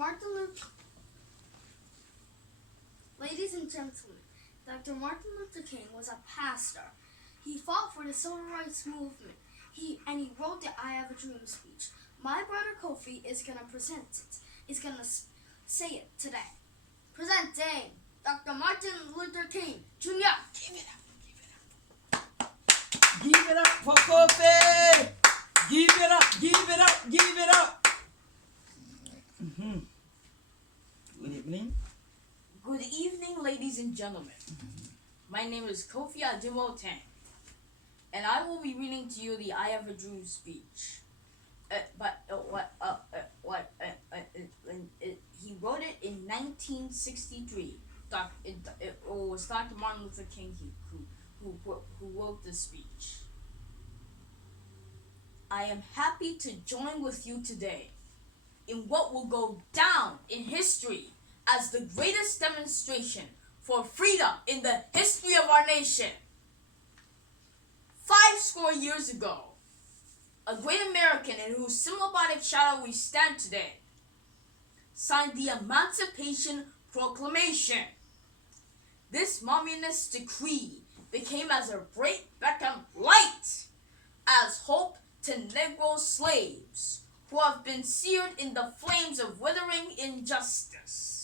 Martin Luther, ladies and gentlemen, Dr. Martin Luther King was a pastor. He fought for the civil rights movement. He wrote the "I Have a Dream" speech. My brother Kofi is gonna present it. He's gonna say it today. Presenting Dr. Martin Luther King Jr. Give it up. Give it up for Kofi. Give it up. Give it up. Give it up. Good evening. Good evening, ladies and gentlemen. My name is Kofi Tang, and I will be reading to you the "I Have a Dream" speech. He wrote it in 1963. It was Dr. Martin Luther King who wrote the speech. I am happy to join with you today in what will go down in history as the greatest demonstration for freedom in the history of our nation. 50 years ago, a great American in whose symbolic shadow we stand today signed the Emancipation Proclamation. This momentous decree became as a great beacon light as hope to Negro slaves who have been seared in the flames of withering injustice.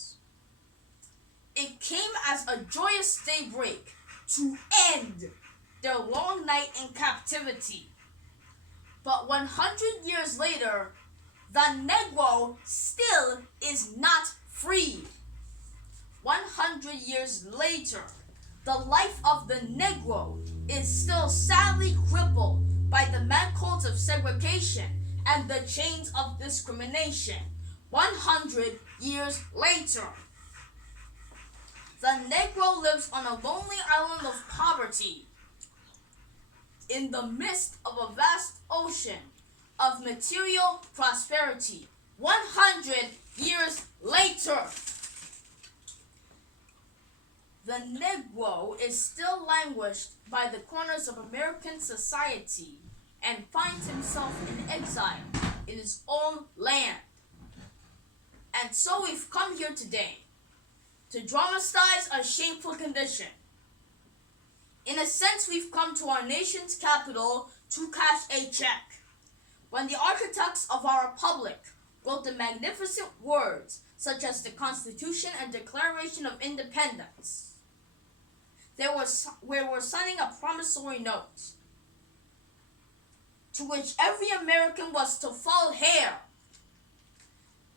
It came as a joyous daybreak to end their long night in captivity. But 100 years later, the Negro still is not free. 100 years later, the life of the Negro is still sadly crippled by the manacles of segregation and the chains of discrimination. 100 years later, the Negro lives on a lonely island of poverty in the midst of a vast ocean of material prosperity. 100 years later, the Negro is still languished by the corners of American society and finds himself in exile in his own land. And so we've come here today to dramatize a shameful condition. In a sense, we've come to our nation's capital to cash a check. When the architects of our republic wrote the magnificent words such as the Constitution and Declaration of Independence, they were signing a promissory note to which every American was to fall heir.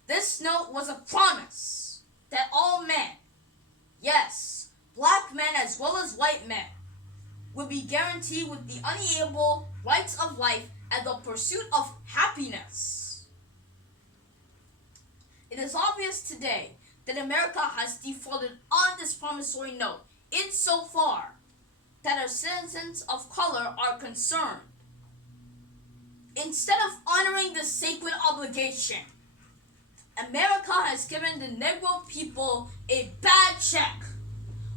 This note was a promise that all men, yes, black men as well as white men, would be guaranteed with the unalienable rights of life and the pursuit of happiness. It is obvious today that America has defaulted on this promissory note insofar that our citizens of color are concerned. Instead of honoring this sacred obligation, America has given the Negro people a bad check,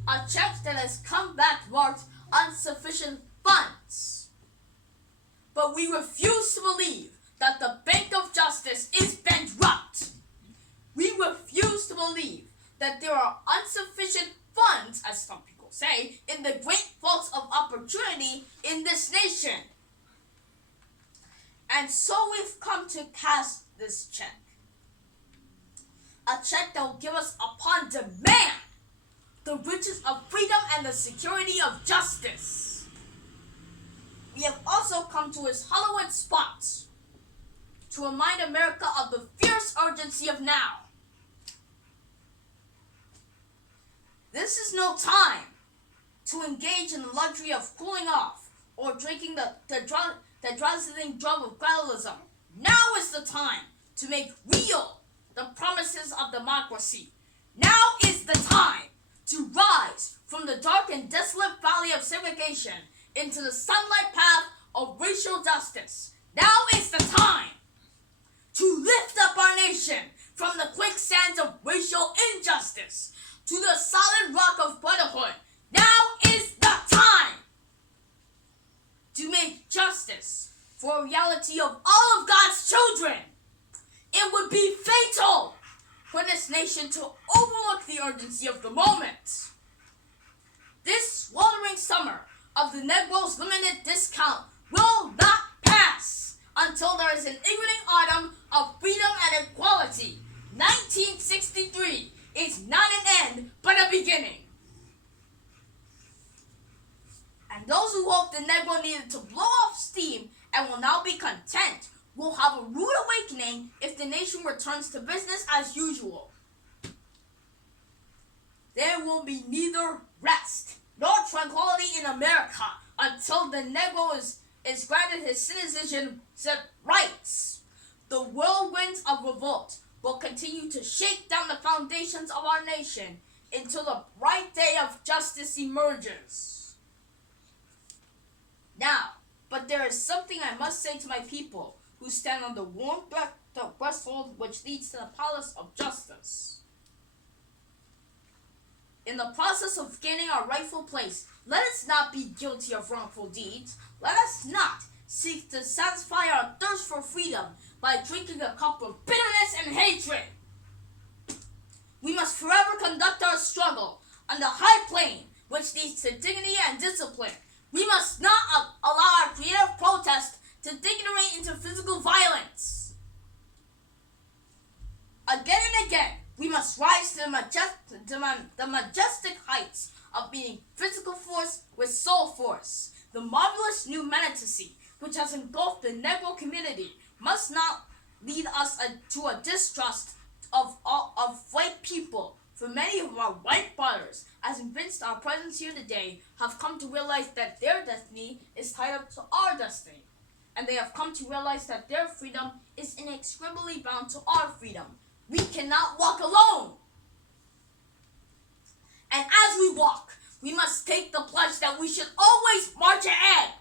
a check that has come back marked insufficient funds. But we refuse to believe that the Bank of Justice is bankrupt. We refuse to believe that there are insufficient funds, as some people say, in the great vaults of opportunity in this nation. And so we've come to cash this check. A check that will give us upon demand the riches of freedom and the security of justice. We have also come to his hallowed spot to remind America of the fierce urgency of now. This is no time to engage in the luxury of cooling off or drinking the dazzling drug of gradualism. Now is the time to make real the promises of democracy. Now is the time to rise from the dark and desolate valley of segregation into the sunlight path of racial justice. Now is the time to lift up our nation from the quicksands of racial injustice to the solid rock of brotherhood. Now is the time to make justice for a reality of all of God's children. It would be fatal for this nation to overlook the urgency of the moment. This sweltering summer of the Negro's limited discount will not pass until there is an igniting autumn of freedom and equality. 1963 is not an end, but a beginning. And those who hope the Negro needed to blow off steam and will now be content will have a rude awakening if the nation returns to business as usual. There will be neither rest nor tranquility in America until the Negro is granted his citizenship rights. The whirlwinds of revolt will continue to shake down the foundations of our nation until the bright day of justice emerges. Now, but there is something I must say to my people who stand on the warm threshold which leads to the palace of justice. In the process of gaining our rightful place, let us not be guilty of wrongful deeds. Let us not seek to satisfy our thirst for freedom by drinking a cup of bitterness and hatred. We must forever conduct our struggle on the high plane which leads to dignity and discipline. We must not allow our creative protest to degenerate into physical violence. Again and again, we must rise to the majestic heights of being physical force with soul force. The marvelous new humanity which has engulfed the Negro community must not lead us to a distrust of white people. For many of our white brothers, as evinced our presence here today, have come to realize that their destiny is tied up to our destiny. And they have come to realize that their freedom is inextricably bound to our freedom. We cannot walk alone. And as we walk, we must take the pledge that we should always march ahead.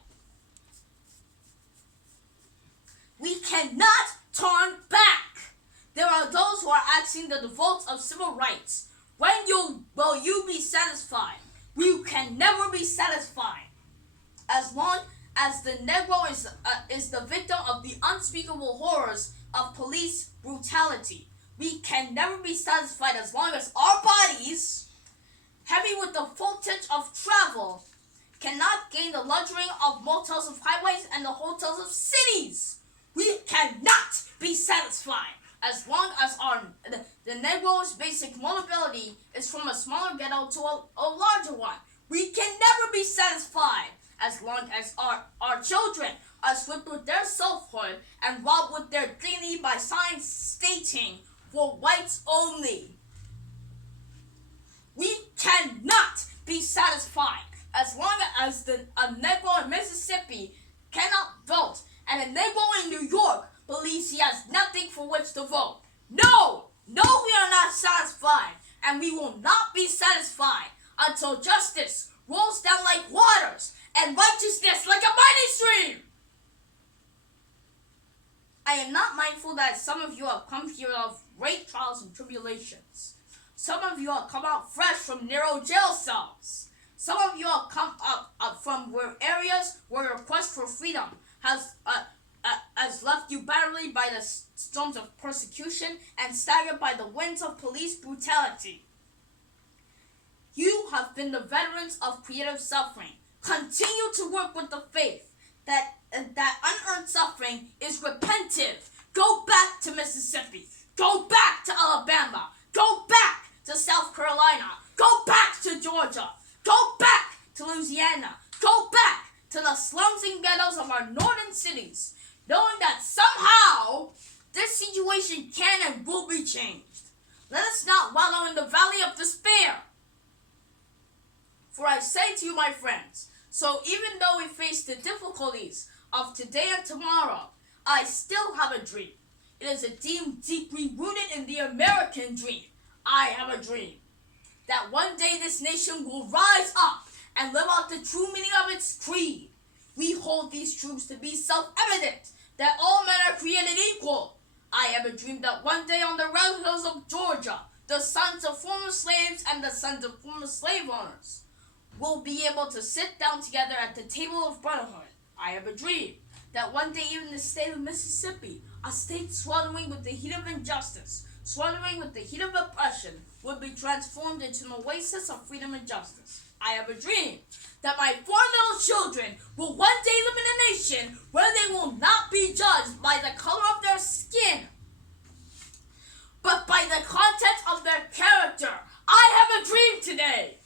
We cannot turn back. There are those who are asking the default of civil rights. When will you be satisfied? You can never be satisfied. As long as the Negro is the victim of the unspeakable horrors of police brutality, we can never be satisfied as long as our bodies, heavy with the voltage of travel, cannot gain the luxury of motels of highways and the hotels of cities. We cannot be satisfied as long as the Negro's basic mobility is from a smaller ghetto to a larger one. We can never be satisfied as long as our children are stripped with their selfhood and robbed with their dignity by signs stating, "For whites only." We cannot be satisfied as long as a Negro in Mississippi cannot vote and a Negro in New York believes he has nothing for which to vote. No, we are not satisfied, and we will not be satisfied until justice rolls down like waters and righteousness like a mighty stream. I am not mindful that some of you have come here of great trials and tribulations. Some of you have come out fresh from narrow jail cells. Some of you have come up from areas where your quest for freedom has left you battered by the storms of persecution and staggered by the winds of police brutality. You have been the veterans of creative suffering. Continue to work with the faith that unearned suffering is repentive. Go back to Mississippi. Go back to Alabama. Go back to South Carolina. Go back to Georgia. Go back to Louisiana. Go back to the slums and ghettos of our northern cities, knowing that somehow this situation can and will be changed. Let us not wallow in the valley of despair. For I say to you, my friends, so even though we face the difficulties of today and tomorrow, I still have a dream. It is a dream deeply rooted in the American dream. I have a dream that one day this nation will rise up and live out the true meaning of its creed. We hold these truths to be self-evident, that all men are created equal. I have a dream that one day on the red hills of Georgia, the sons of former slaves and the sons of former slave owners will be able to sit down together at the table of brotherhood. I have a dream that one day even the state of Mississippi, a state swallowing with the heat of injustice, sweltering with the heat of oppression, would be transformed into an oasis of freedom and justice. I have a dream that my 4 little children will one day live in a nation where they will not be judged by the color of their skin, but by the content of their character. I have a dream today.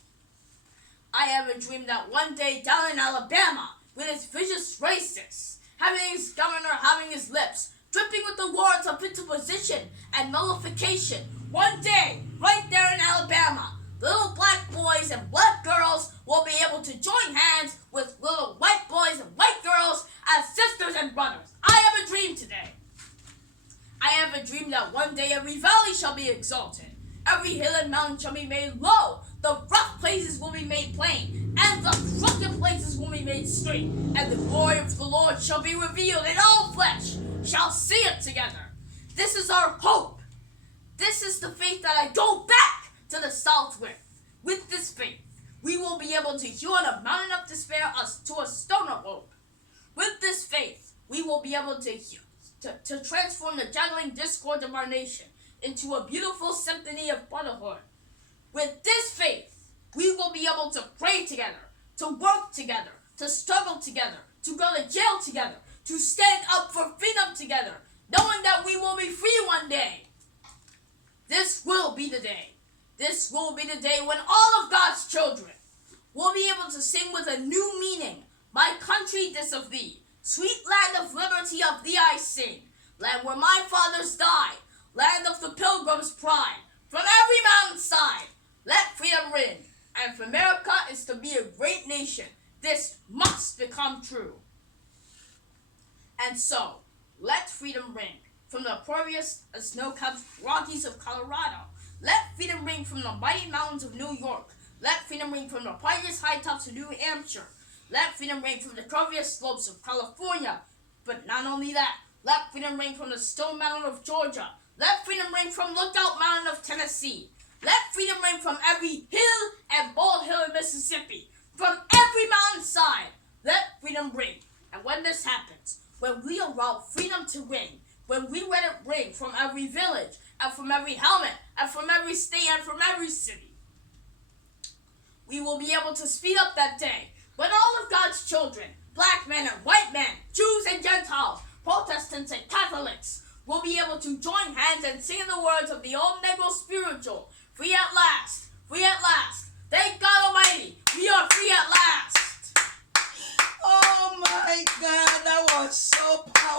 I have a dream that one day down in Alabama, with its vicious racists, having his governor having his lips dripping with the words of interposition and nullification, one day, right there in Alabama, little black boys and black girls will be able to join hands with little white boys and white girls as sisters and brothers. I have a dream today. I have a dream that one day every valley shall be exalted, every hill and mountain shall be made low, the rough places will be made plain, and the crooked places will be made straight, and the glory of the Lord shall be revealed, and all flesh shall see it together. This is our hope. This is the faith that I go back to the south with. With this faith, we will be able to hew on a mountain of despair to a stone of hope. With this faith, we will be able to transform the juggling discord of our nation into a beautiful symphony of brotherhood. With this faith, we will be able to pray together, to work together, to struggle together, to go to jail together, to stand up for freedom together, knowing that we will be free one day. This will be the day. This will be the day when all of God's children will be able to sing with a new meaning. My country, this of thee, sweet land of liberty of thee I sing, land where my fathers died, land of the pilgrim's pride, from every mountainside, let freedom ring. And if America is to be a great nation, this must become true. And so, let freedom ring from the pervious and snow-capped Rockies of Colorado. Let freedom ring from the mighty mountains of New York. Let freedom ring from the pioneers high tops of New Hampshire. Let freedom ring from the curviest slopes of California. But not only that, let freedom ring from the Stone Mountain of Georgia. Let freedom ring from Lookout Mountain of Tennessee. Let freedom ring from every hill and bald hill in Mississippi. From every mountainside, let freedom ring. And when this happens, when we allow freedom to ring, when we let it ring from every village, and from every helmet, and from every state, and from every city, we will be able to speed up that day when all of God's children, black men and white men, Jews and Gentiles, Protestants and Catholics, will be able to join hands and sing the words of the old Negro spiritual, free at last, free at last. Thank God Almighty, we are free at last. Oh my God, that was so powerful.